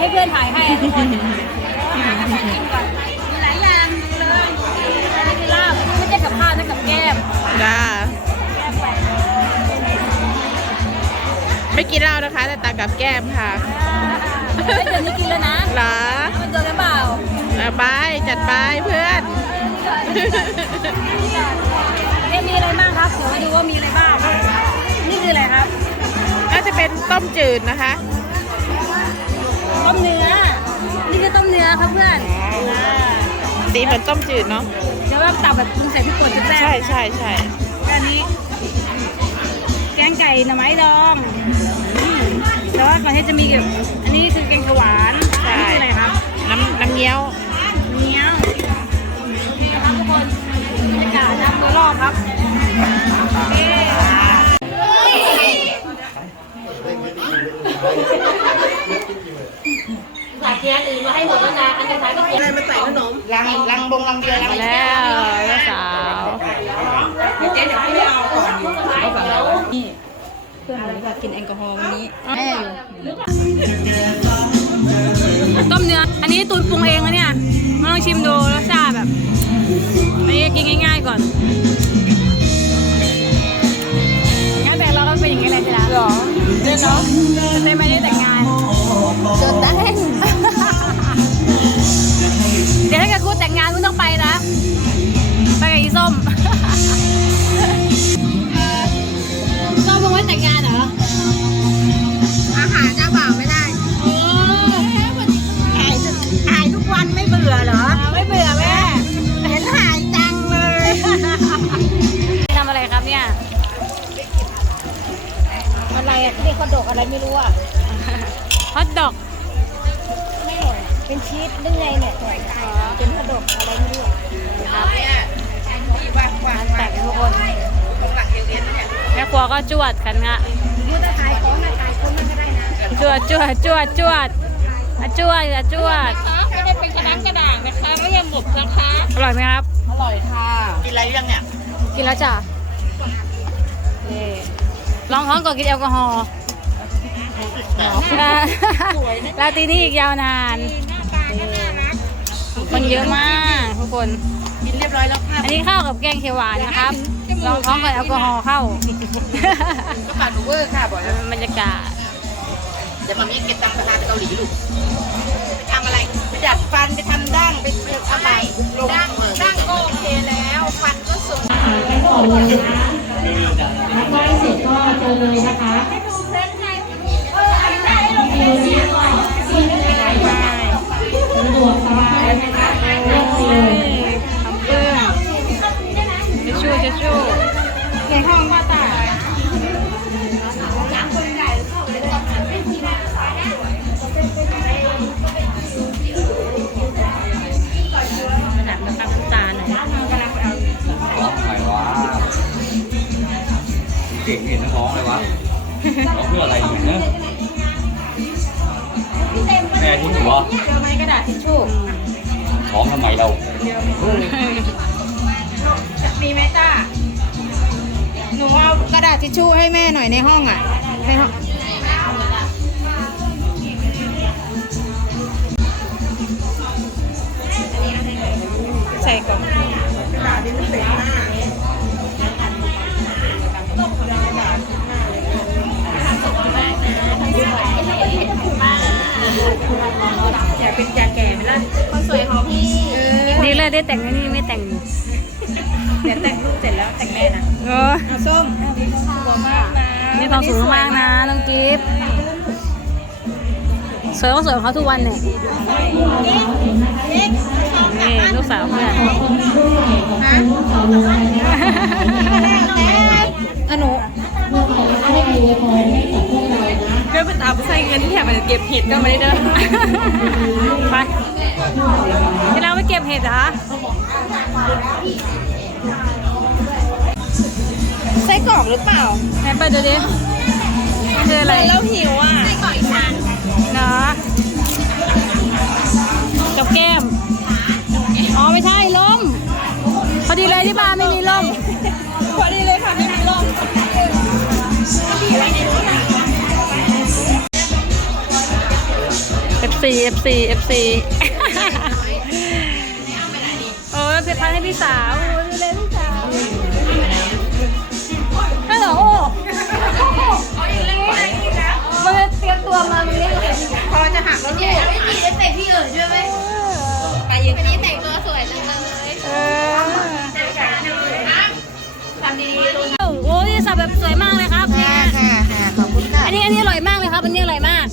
คนกินก่อนมีหลายอย่างเลยอันนี้คือลาบไม่ใช่กับข้าวนะกับแก้มจ้าไม่กินเหล้านะคะแต่ตักกับแก้มค่ะไม่เดี๋ยวนี้กินแล้วนะหรอมันเจอกันเปล่าเอาไปจัดไปเพื่อนเอ๊ะมีอะไรบ้างครับเดี๋ยมาดูว่ามีอะไรบ้างนี่คืออะไรครับน่าจะเป็นต้มจืดนะคะ สีเหมือนต้มจืดเนาะเดี๋ยวว่าตับแบบปรุงใส่พริกป่นจะแซ่บใช่ใช่ใช่แล้วอันนี้ แกงไก่หน่อไม้ดองอืมแต่ว่าก่อนที่จะมีแบบอันนี้คือแกงเขียวหวานอันนี้คืออะไรครับน้ำน้ำเงี้ยวเนี้ยวนี่ครับทุกคนบรรยากาศนะครับโดยรอบครับเอ๊ะหลายเทียนอื่นมาให้หมดแล้วนะ อันสุดท้ายก็เก็บลังลังบงลังเบียร์ลังแล้วแม่สาวเจ๊เดี๋ยวไม่เอาก่อนนี่เพื่อนผมอยากกินแอลกอฮอล์วันนี้แม่อยู่ต้มเนื้อ อันนี้ตูนปรุงเองนะเนี่ยมาลองชิมดูรสชาติแบบ อันนี้กินง่าย ๆก่อนงานแต่งเราก็เป็นอย่างนี้เลยใช่ไหมหรอเล่นเนาะจะได้ไม่ได้แต่งงานจดได้เดี๋ ดกูแต่งงานมึงต้องไปนะ ไปกับอีส้ม ส้มมึงไว้แต่งงานเหรอ อาหารเจ้าบ่าวไม่ได้โอ้ถ่ายถ่ายทุกวันไม่เบื่อเหรอ ไม่เบื่อแม่ เห็นถ่ายจังเลยทำอะไรครับเนี่ย อะไรอะที่เขาดกอะไรไม่รู้อะ ฮอทดอกไม่หรอ เป็นชีสหรือไงเนี่ยเป็นขดกอะไรไม่รู้ครับงานแต่งทุกคนแม่ครัวก็จวดกันงะยูจะขายของนะขายคนมันก็ได้นะจวดจวดจวดจวดอะจวดอะจวดไม่ได้เป็นกระดังกระด่างนะคะไม่ยังหมกนะคะอร่อยไหมครับอร่อยค่ะกินอะไรยังเนี่ยกินแล้วจ้ะนี่ลองท้องก่อนกินแอลกอฮอล์อ่าลาตินี่อีกยาวนาน คนเยอะมากทุกคนกินเรียบร้อยแล้วค่ะอันนี้ข้าวกับแกงเขียวหวานนะครับลองท้องกับแอลกอฮอล์เข้าก็ปาดเวอร์ค่ะบอกแล้วบรรยากาศเดี๋ยวมามีเก็บตังค์ไปทานเกาหลีลูกไปทำอะไรไปดัดฟันไปทำดั้งไปทำอะไรดั้งดั้งก็โอเคแล้วฟันก็สวยไหว้เสร็จก็เจอเลยนะคะสะดวกสบายนะคะ จะชูจะชูในห้องว่าตาระดับน้ำตาลน้ำตาลหน่อยใครวะเก่งเห็นนักร้องเลยวะร้องเพื่ออะไรอยู่เนี่ยแม่ทิ้งหนูวะเจอไหมกระดาษทิชชู่ร้องทำไมเรามีไหมจ้าหนู เอากระดาษทิชชู่ให้แม่หน่อยในห้องอะในห้องใส่ก่อนอยากเป็นจ่าแก่ไหมล่ะคนสวยของพี่ดีเลยได้แต่งอันนี่ไม่แต่ง เดี๋ยวแต่งรูปเสร็จแล้วแต่งแม่นะเออเอาส้มตัวมากนะมีความสุขมากนะน้องกิฟต์สวยก็สวยของเขาทุกวันเนี่ยนี่ลูกสาวเพื่อนอะหนูให้อวยพรให้กับพวกเรานะก็ไปตามใส่เงินที่แถมมันเก็บเห็ดก็ไม่ได้เด้อไปที่เราไปเก็บเห็ดเหรอ ไส้กรอกหรือเปล่าไหนไปิดดูดิมันคืออะไรเราหิวอะไส้กรอกอีสานเนาะกับแก้ม อ๋อไม่ใช่ลมพอดีเลยที่บ้านไม่มีลมพอดีเลยค่ะไม่มีลมเอฟซีเอฟซีเอฟซีโอ้ยเสียพันให้พี่สาว แล้วลูกไม่มีเอฟเฟกต์พี่เอ๋ยด้วยไหมวันนี้แต่งตัวสวยจังเลยเออทำดีๆโอ้ยสับแบบสวยมากเลยครับเนี่ยขอบคุณค่ะอันนี้อันนี้อร่อยมากเลยครับอันนี้อร่อยมาก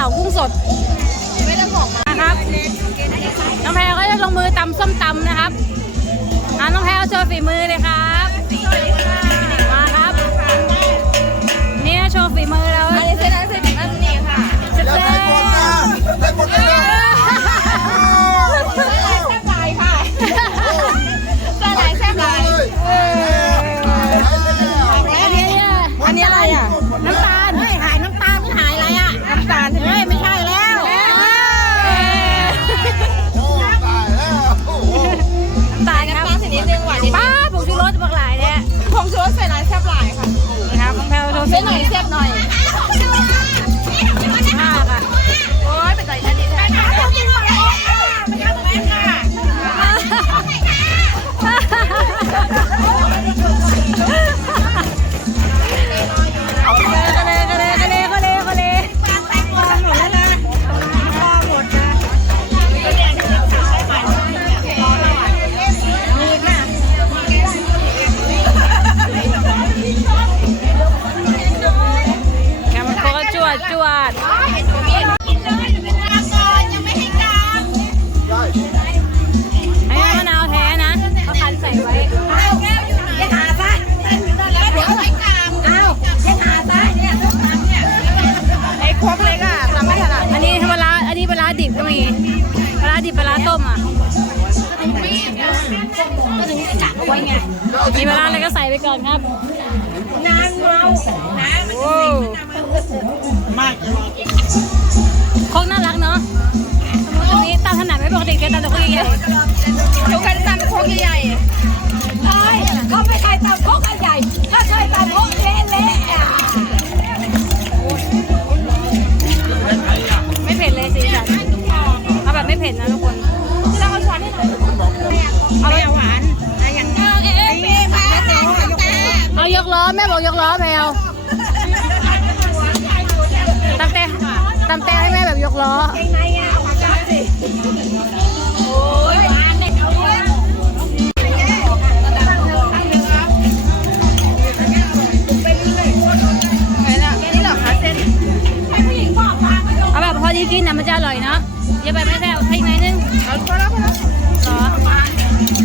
เากุ้งสดไม่ต้องบอกมานะครับ น้องแพรก็จะลงมือตำส้มตำนะครับอ่น้องแพรโชว์ฝีมือเลยครับมาครับ เนี่ยโชว์ฝีมือแล้ว ดูกันตำโคกใหญ่ใช่เขาไม่ใครตำโคกใหญ่ถ้าใครตำโคกเละเไม่เผ็ดเลยสิจันเอาแบบไม่เผ็ดนะทุกคนเราเอาช้อนให้หน่อยเอาไปหวานอย่างเออเออเออเอายกล้อแม่บอกยกล้อแมวตำเตะตำเตะให้แม่แบบยกล้อ นี้กินนะมันจะอร่อยเนาะเดี๋ยวไปไม่ได้เอาให้ไหนนึงพอแล้วพอแล้ว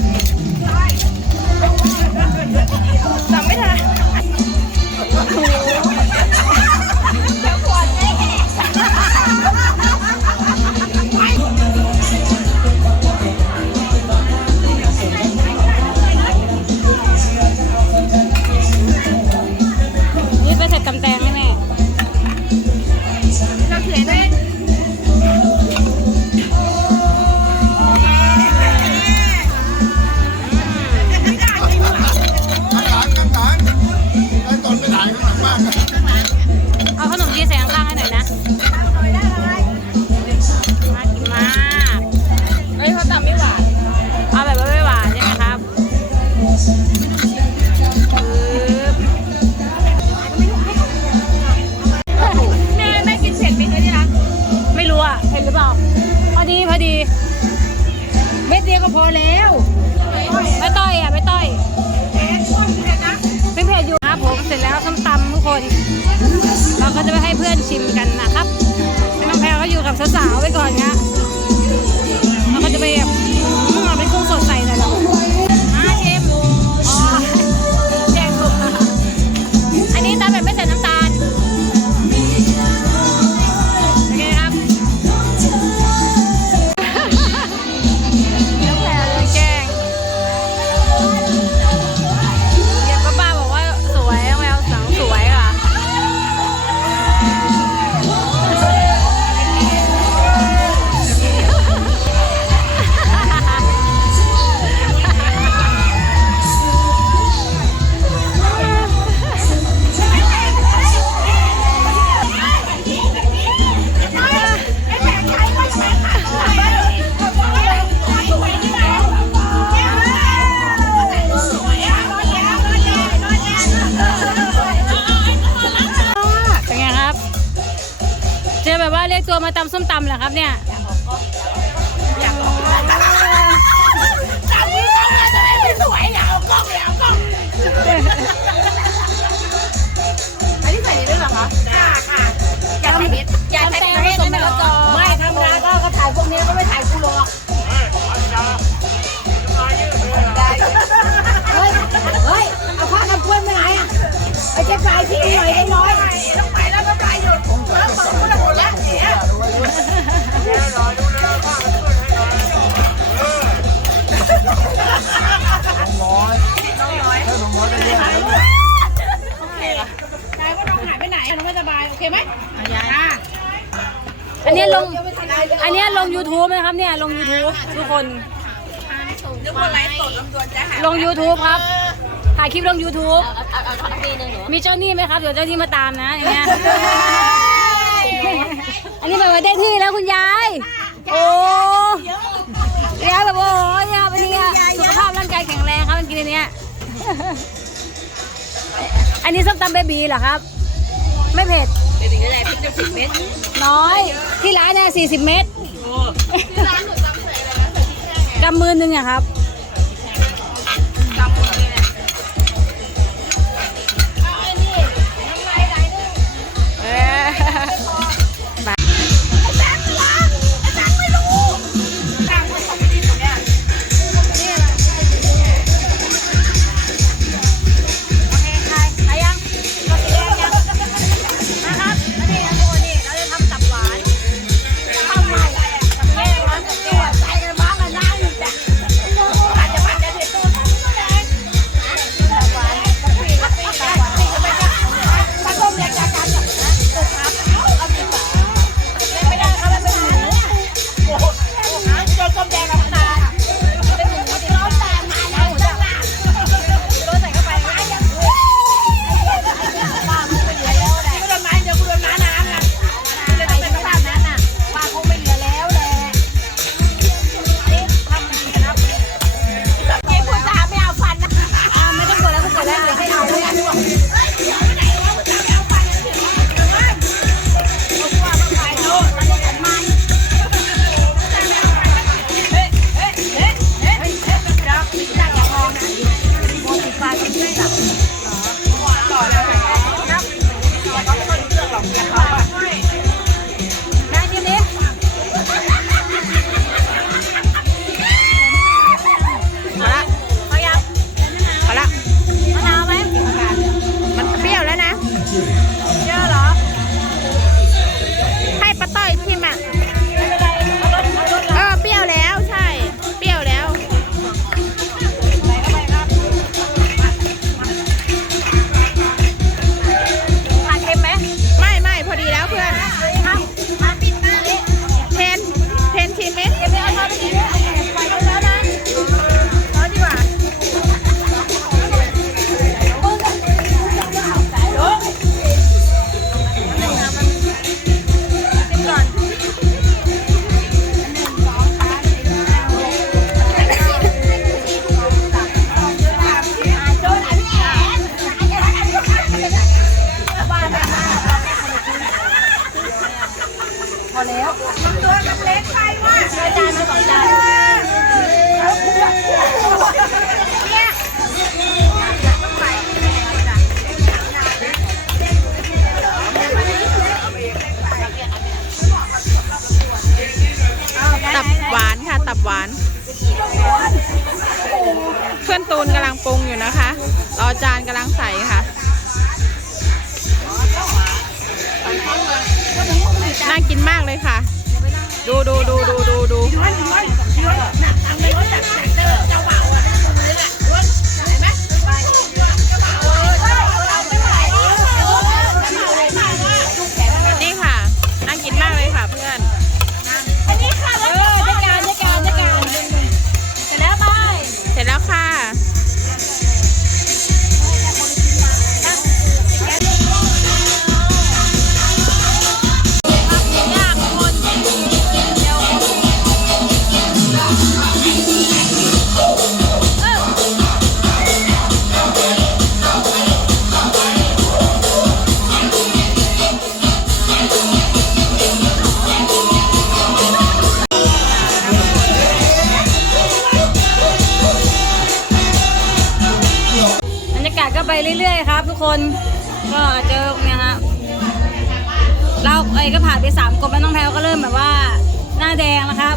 เพื่อนชิมกันนะครับน้องแพลวก็อยู่กับสาวๆไปก่อนเนี้ยเราก็จะไป ว่าเรียกตัวมาตำส้มตำเหรอครับเนี่ยอยากลองจำนี้เขาเลยจะได้ไม่สวยอยากเอากล้องเลยเอากล้องอันนี้ใส่ในด้วยเหรอคะจ้าค่ะอย่าใส่เม็ดอย่าใส่เม็ดไม่ไม่ธรรมดาก็ก็ถ่ายพวกนี้ก็ไม่ถ่ายกูหรอกเฮ้ยเฮ้ยเอาผ้ากันเปื้อนไปไหนอะไปเช็ดปลายที่หน่อยได้น้อยต้องไปแล้วก็ปลายหยุดผมแล้วผมเนี่ยนายว่าน้องหายไปไหนน้องไม่สบายโอเคไหม อันนี้ลง อันนี้ลง YouTube นะครับเนี่ย ลง YouTube ทุกคนนึกว่าไลฟ์สดลำดวนจะหาลง YouTube ครับ ถ่ายคลิปลง YouTube มีเจ้าหนี้ไหมครับ เดี๋ยวเจ้าหนี้มาตามนะอย่างเงี้ย อันนี้แบบว่าได้ที่แล้วคุณยาย โอ้ยายแบบโอ้ยายวันนี้สุขภาพร่างกายแข็งแรงครับมันกินอันเนี้ย อันนี้ส้มตำเบบีเหรอครับ ไม่เผ็ดเป็นถึงอะไรพี่จะสิบเมตรน้อย ที่ร้านเนี่ยสี่สิบเมตรกำมือหนึ่งอะครับจำคนเลยเนี่ยเออจ พื่อนตูนกำลังปรุงอยู่นะคะรอจานกำลังใส่ค่ะ น่ากินมากเลยค่ะ ดูดูดูดูดูดู กคนก็เจอเนี่ยฮะเราไอ้ก็ผ่านไปสามกลมแล้วน้องแพลวก็เริ่มแบบว่า หน้าแดงแล้วครับ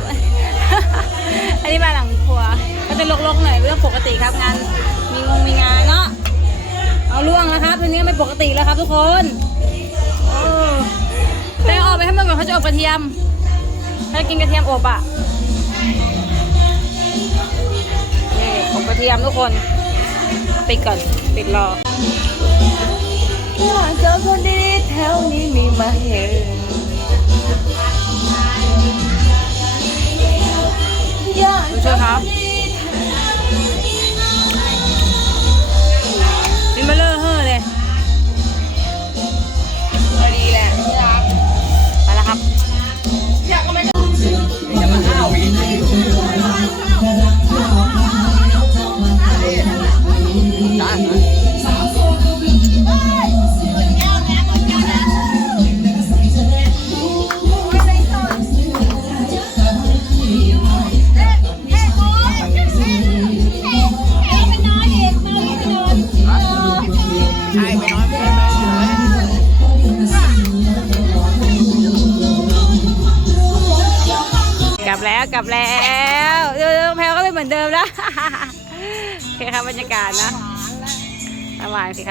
อันนี้มาหลังครัว ก็จะลกๆหน่อยเรื่องปกติครับงานมีงงมีงานเนาะเอาล่วงแล้วครับทีนี้ไม่ปกติแล้วครับทุกคนเออแต่ออกไปให้หมดก่อนเขาจะอบกระเทียมถ้ากินกระเทียมอบอะนี่อบกระเทียมทุกคนปิดก่อนปิดรอ ถ้าเจอคนดีแถวนี้มีมาเห็นผู้ช่วยครับกินมาเลย เป็